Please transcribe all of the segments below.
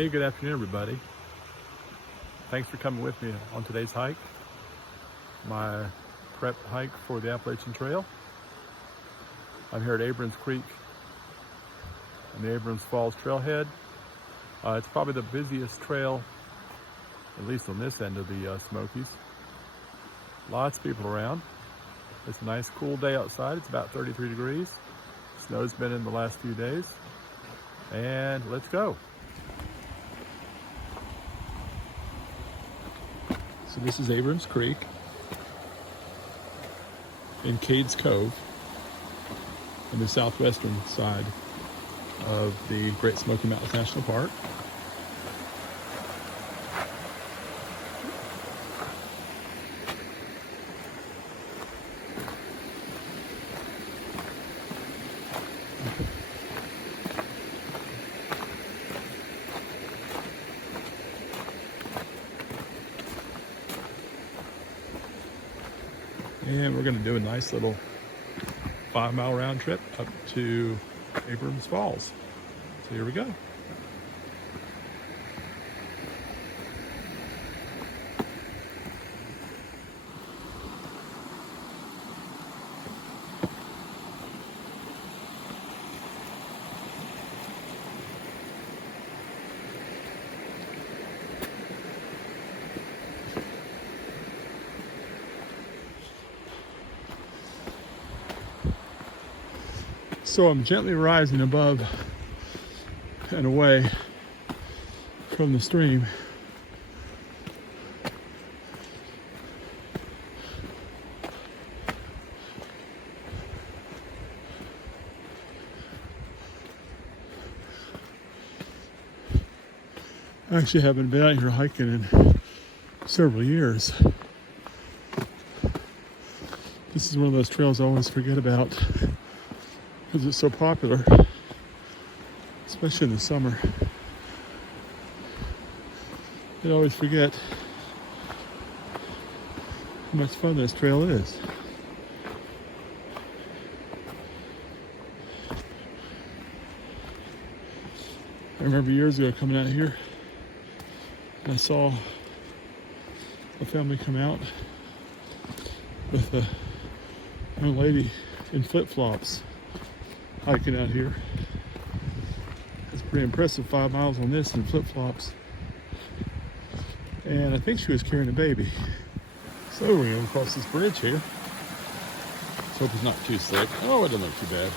Hey, good afternoon, everybody. Thanks for coming with me on today's hike, my prep hike for the Appalachian Trail. I'm here at Abrams Creek and the Abrams Falls trailhead. It's probably the busiest trail, at least on this end of the Smokies. Lots of people around. It's a nice cool day outside. It's about 33 degrees. Snow's been in the last few days. And let's go. So this is Abrams Creek in Cades Cove on the southwestern side of the Great Smoky Mountains National Park. And we're going to do a nice little 5-mile round trip up to Abrams Falls. So here we go. So I'm gently rising above and away from the stream. I actually haven't been out here hiking in several years. This is one of those trails I always forget about, because it's so popular, especially in the summer. You always forget how much fun this trail is. I remember years ago coming out here, and I saw a family come out with a young lady in flip-flops hiking out here. It's pretty impressive, 5 miles on this in flip-flops. And I think she was carrying a baby. So we're going to cross this bridge here. Let's hope it's not too slick. Oh, it doesn't look too bad.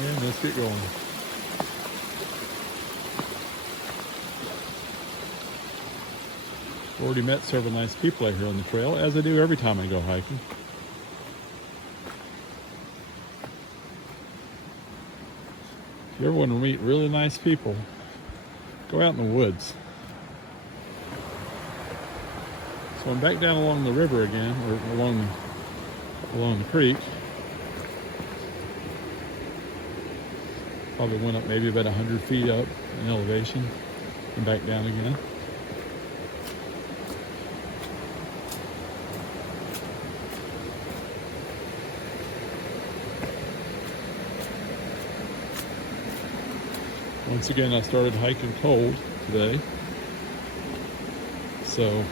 And let's get going. Already met several nice people out here on the trail, as I do every time I go hiking. If you ever want to meet really nice people, go out in the woods. So I'm back down along the river again, or along the creek. Probably went up maybe about 100 feet up in elevation and back down again. Once again, I started hiking cold today, so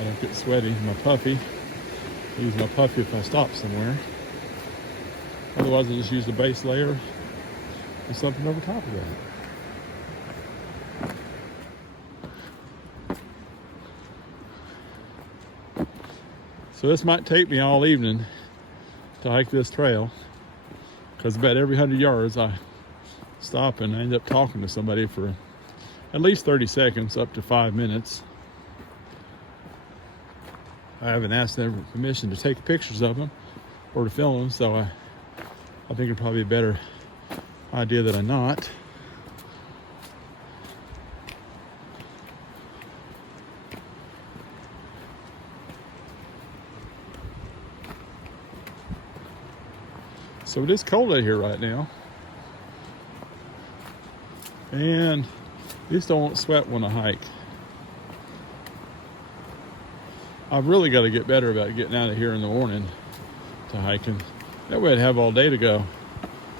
I don't get sweaty. My puffy, I use my puffy if I stop somewhere. Otherwise, I just use the base layer and something over top of that. So this might take me all evening to hike this trail, because about every 100 yards I stop and I end up talking to somebody for at least 30 seconds up to 5 minutes. I haven't asked them permission to take pictures of them or to film them, so I think it'd probably be a better idea that I not. So it is cold out here right now. And I just don't sweat when I hike. I've really got to get better about getting out of here in the morning to hiking. That way I'd have all day to go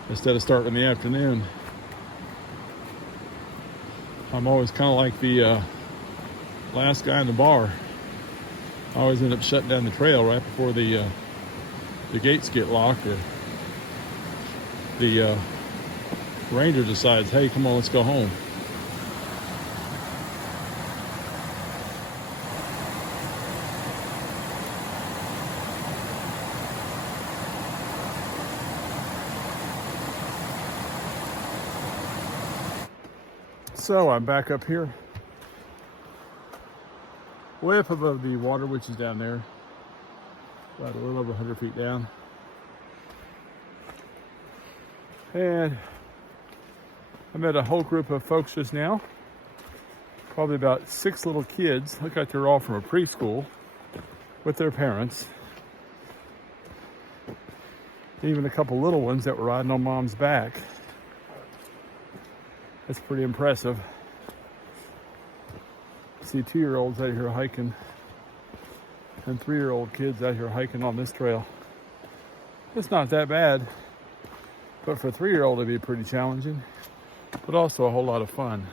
instead of starting in the afternoon. I'm always kind of like the last guy in the bar. I always end up shutting down the trail right before the gates get locked, or the ranger decides, hey, come on, let's go home. So I'm back up here, way up above the water, which is down there, about a little over 100 feet down. And I met a whole group of folks just now, probably about 6 little kids. Look like they're all from a preschool with their parents. Even a couple little ones that were riding on mom's back. That's pretty impressive. See 2-year-olds out here hiking and 3-year-old kids out here hiking on this trail. It's not that bad, but for a 3-year-old it'd be pretty challenging, but also a whole lot of fun.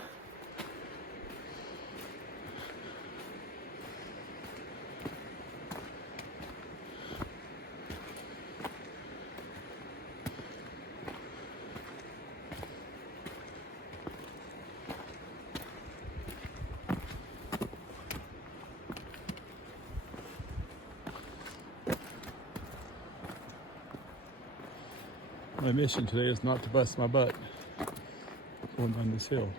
My mission today is not to bust my butt going down this hill.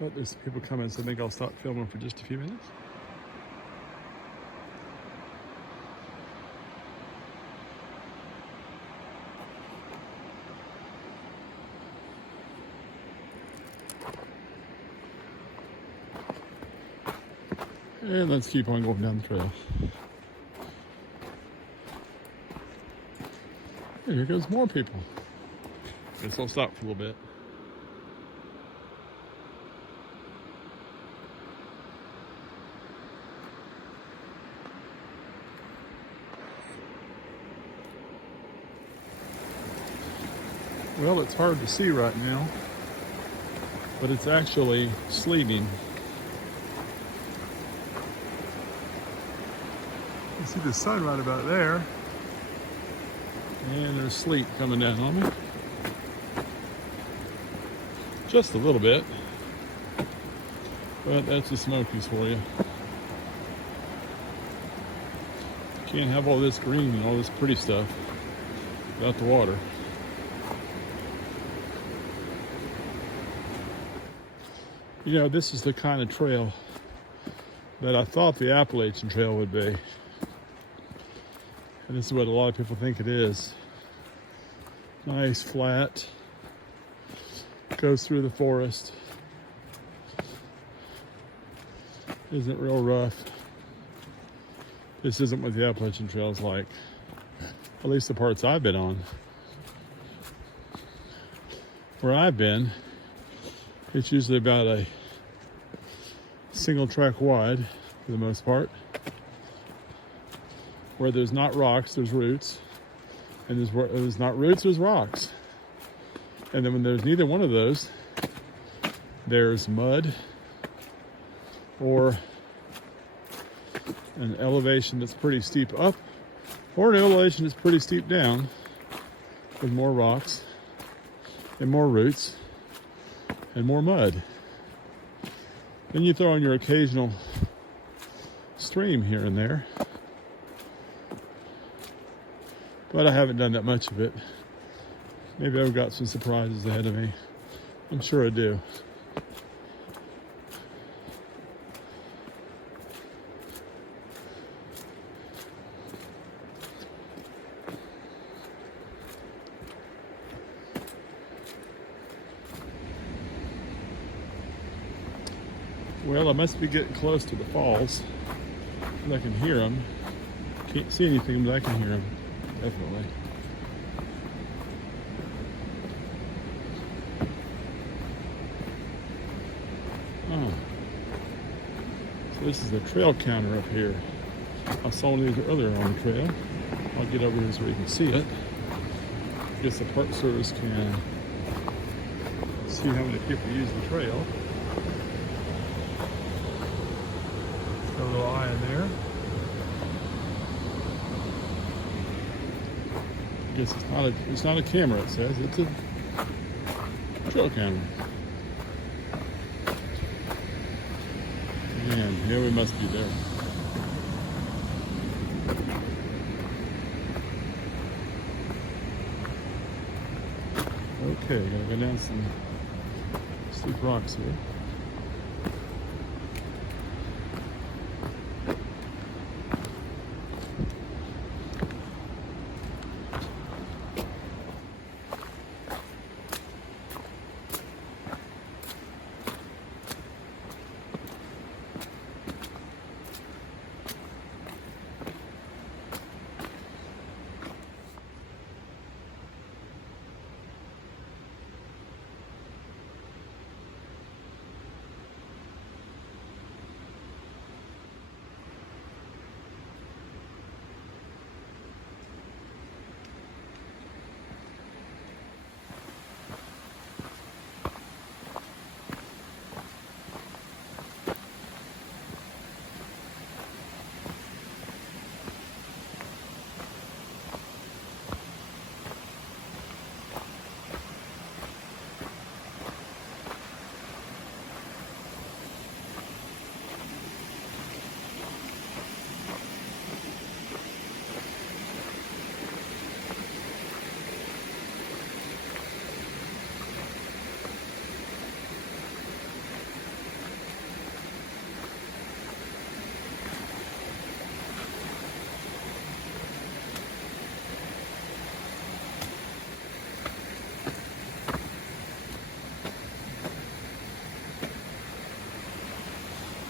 But there's people coming, so I think I'll stop filming for just a few minutes. And let's keep on going down the trail. Hey, here goes more people. Guess I'll stop for a little bit. Well, it's hard to see right now, but it's actually sleeting. You see the sun right about there. And there's sleet coming down on me. Just a little bit. But that's the Smokies for you. Can't have all this green and all this pretty stuff without the water. You know, this is the kind of trail that I thought the Appalachian Trail would be. And this is what a lot of people think it is. Nice, flat, goes through the forest. Isn't real rough. This isn't what the Appalachian Trail is like. At least the parts I've been on. Where I've been, it's usually about a single track wide for the most part. Where there's not rocks, there's roots. And where there's not roots, there's rocks. And then when there's neither one of those, there's mud or an elevation that's pretty steep up, or an elevation that's pretty steep down with more rocks and more roots and more mud. Then you throw in your occasional stream here and there. But I haven't done that much of it. Maybe I've got some surprises ahead of me. I'm sure I do. Well, I must be getting close to the falls. I can hear them. Can't see anything, but I can hear them. Definitely. This is the trail counter up here. I saw one of these earlier on the trail. I'll get over here so we can see it. I guess the Park Service can see how many people use the trail. It's got a little eye in there. I guess it's not a camera, it says. It's a trail camera. Man, here we must be there. Okay, gotta go down some steep rocks here.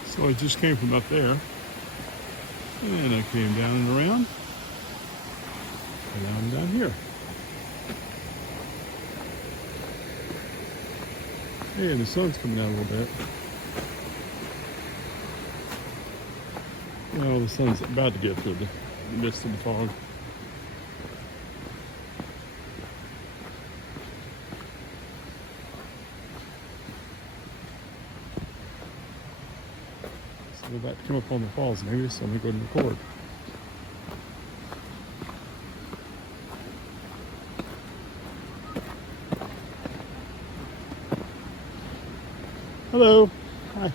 So I just came from up there, and I came down and around, and now I'm down here. Hey, the sun's coming out a little bit. Well, the sun's about to get through the mist and the fog. We're about to come up on the falls maybe, so I'm going to go ahead and record. Hello. Hi.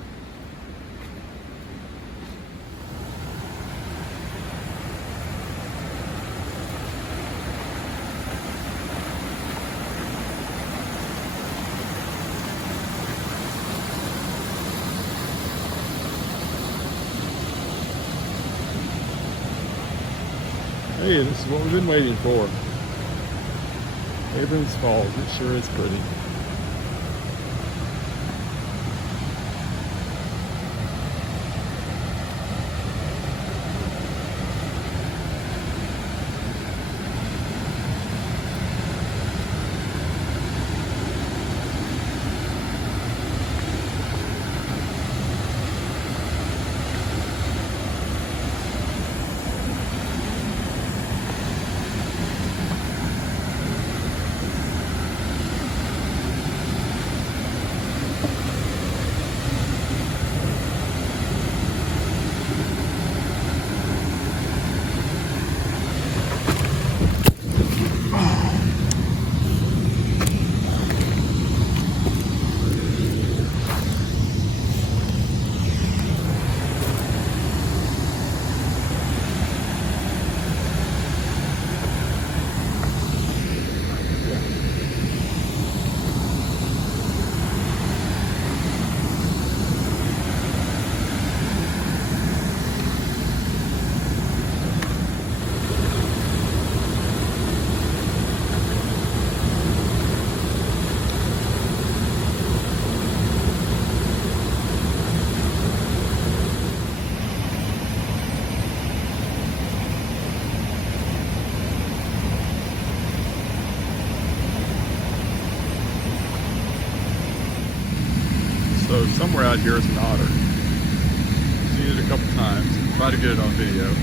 Hey, this is what we've been waiting for. Abrams Falls, it sure is pretty. So somewhere out here is an otter. See it a couple times. Try to get it on video.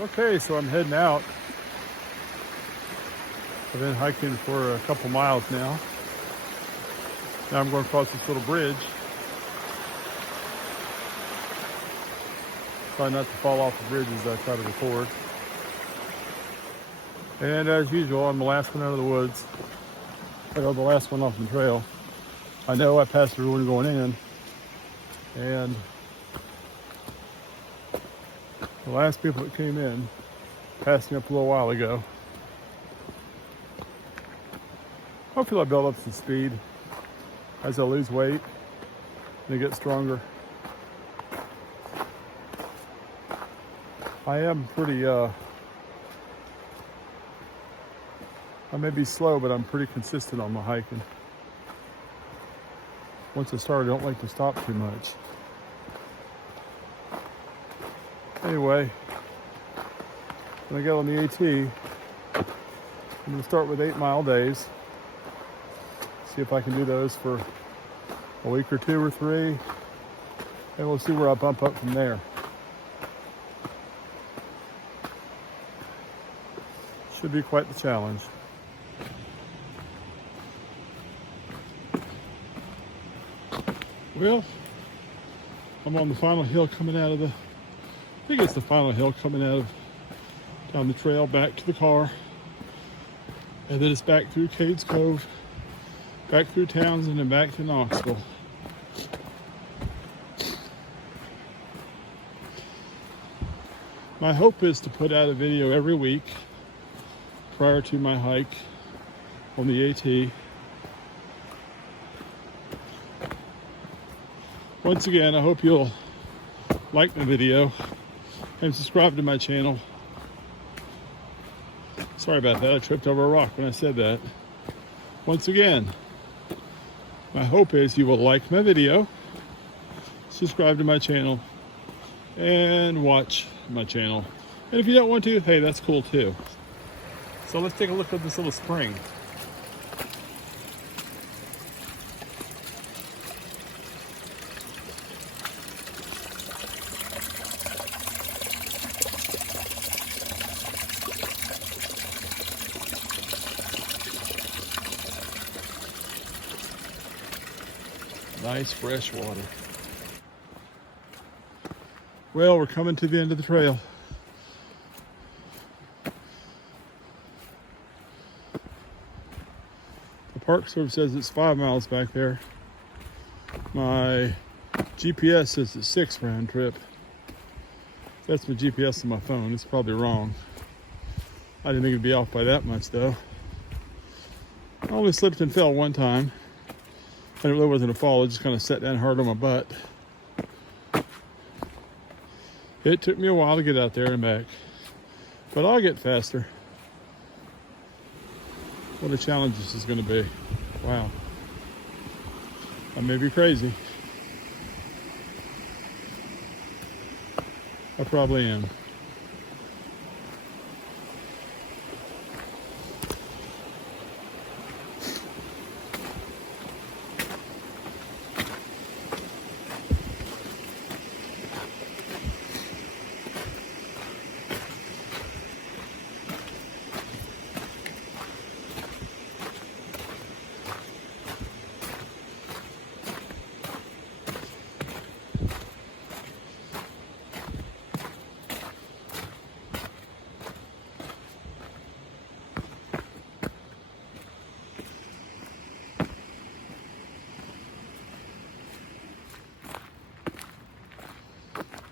Okay, so I'm heading out. I've been hiking for a couple miles now. Now I'm going across this little bridge. Try not to fall off the bridge as I try to record. And as usual, I'm the last one out of the woods. The last one off the trail. I know I passed everyone going in. And the last people that came in passed me up a little while ago. Hopefully I'll build up some speed as I lose weight and get stronger. I am pretty, I may be slow, but I'm pretty consistent on my hiking. Once I start, I don't like to stop too much. Anyway, when I get on the AT, I'm going to start with 8-mile days. See if I can do those for a week or 2 or 3, and we'll see where I bump up from there. Should be quite the challenge. Well, I'm on the final hill coming out of the, I think it's the final hill coming out of down the trail back to the car. And then it's back through Cades Cove, back through Townsend, and back to Knoxville. My hope is to put out a video every week prior to my hike on the AT. Once again, I hope you'll like my video and subscribe to my channel. Sorry about that, I tripped over a rock when I said that. Once again, my hope is you will like my video, subscribe to my channel, and watch my channel. And if you don't want to, hey, that's cool too. So let's take a look at this little spring. Nice fresh water. Well, we're coming to the end of the trail. The Park Service says it's 5 miles back there. My GPS says it's 6 round trip. That's my GPS on my phone. It's probably wrong. I didn't think it'd be off by that much though. I only slipped and fell one time. And it really wasn't a fall, I just kind of sat down hard on my butt. It took me a while to get out there and back, but I'll get faster. What a challenge this is going to be. Wow. I may be crazy. I probably am.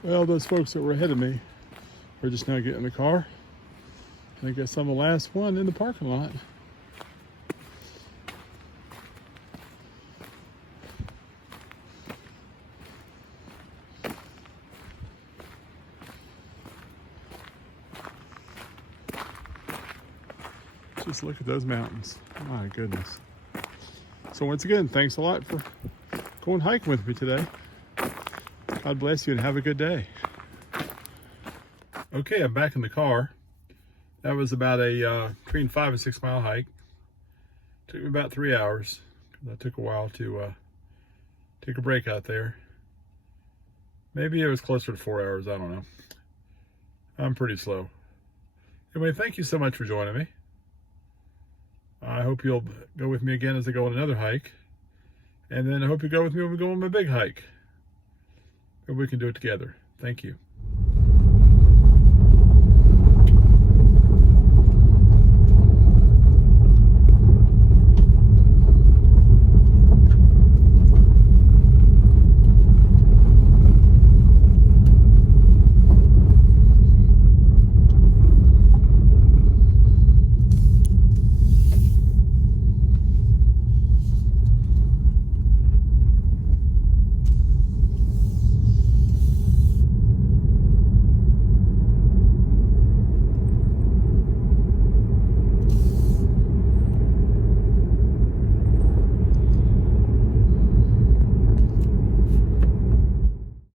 Well, those folks that were ahead of me are just now getting in the car. I guess I'm the last one in the parking lot. Just look at those mountains. My goodness. So once again, thanks a lot for going hiking with me today. God bless you and have a good day. Okay, I'm back in the car. That was about a between 5 and 6 mile hike. Took me about 3 hours. That took a while to take a break out there. Maybe it was closer to 4 hours, I don't know. I'm pretty slow. Anyway, thank you so much for joining me. I hope you'll go with me again as I go on another hike. And then I hope you go with me when we go on my big hike. And we can do it together. Thank you.